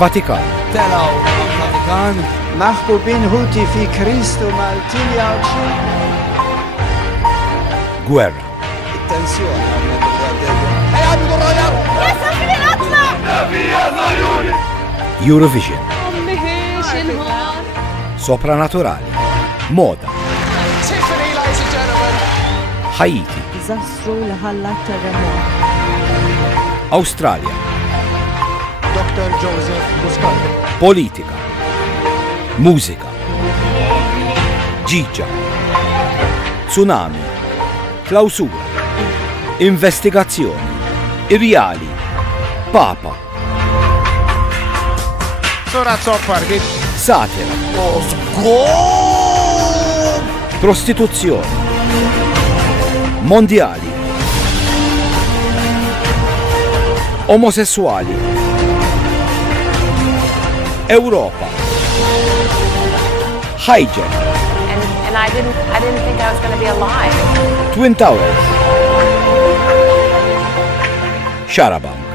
Vatikan. Telaw Vatikan. Maħbubin ħuti fi Kristu mal-tinja Gwerra. Tensjoni għamlet il-għaddeja. Ejja bidu rajar! Jessa fili l-atla! Eurovision. Miħiex il-ħar. Sopranaturali. Moda. Tiffany, ladies and gentlemen. Haiti. Disastru li ħalla terremot. Awstralja. Dr. Joseph Muscat. Politika. Mużika. Ġiġa. Tsunami. Klausura. Investigazzjoni. Irjali. Papa. Sura zoppar, għid. Satira. Prostituzzjoni. Mondjali. Omosessuali. Europa. Hijack. And I didn't think I was going to be alive. Twin Towers. Xarabank.